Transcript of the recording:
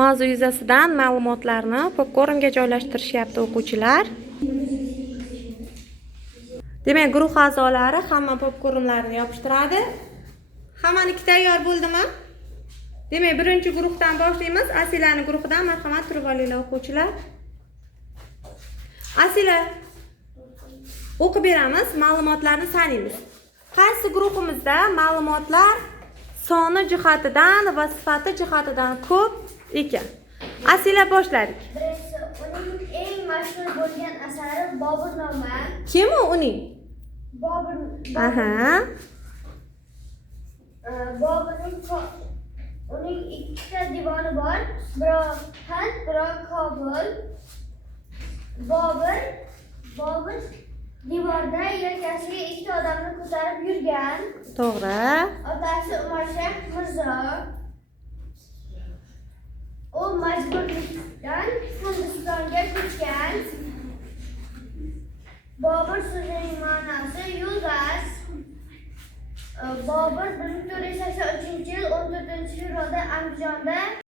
Mavzu yuzasidan ma'lumotlarni popkornga joylashtirishyapti o'quvchilar. Demak, guruh a'zolari hamma popkornlarni yopishtiradi. Hammanikiga tayyor bo'ldimi? Demak, birinchi guruhdan boshlaymiz. Asilaning guruhidan marhamat turib olinglar o'quvchilar. Asila, o'qib beramiz, ma'lumotlarni sanaymiz. Qaysi guruhimizda ma'lumotlar soni jihatidan va sifati jihatidan ko'p ekan? Asila, boshladik. Birinchi, uning eng mashhur bo'lgan asari Boburnoma. Kim u uning? Bobur. Uning ikkita divoni bor. Biri Hind, biri Kobul. Bobur divorda yelkasiga ikkita odamni ko'tarib yurgan. To'g'ri. Otasi Umarshayx Mirzo. U majburlikdan Hindistonga ko'chgan. Bobur so'zining ma'nosi yo'lbars. Bobur 1483-yil 14-fevralda Andijonda